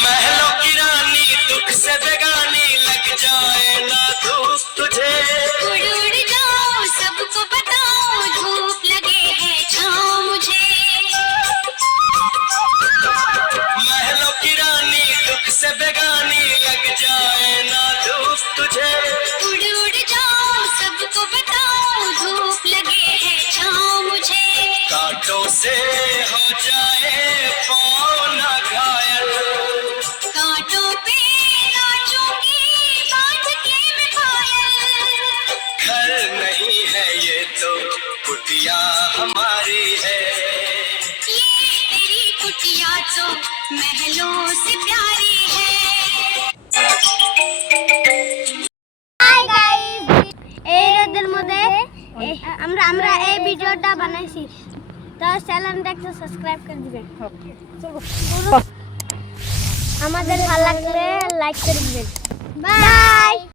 महलों की रानी दुख से बेगानी लग जाए ना धूप तुझे, उड़ उड़ जाओ सबको बताओ धूप लगे है छाँव मुझे। महलों की रानी दुख से बेगानी लग जाए ना धूप तुझे, उड़ उड़ जाओ सबको बताओ धूप लगे है छाँव मुझे। कांटों से हो जाए पाँव ना घायल, कांटों पे नाचूंगी बांध के मैं पायल। घर नहीं है ये तो कुटिया हमारी है, ये तेरी कुटिया तो महलों से प्यारी है। হাই গাইস, এই রোদের মধ্যে আমরা এই ভিডিওটা বানাইছি, তো চ্যানেলটা একটু সাবস্ক্রাইব করে দিবেন। আমাদের ভালো লাগলে লাইক করে দিবেন। বাই।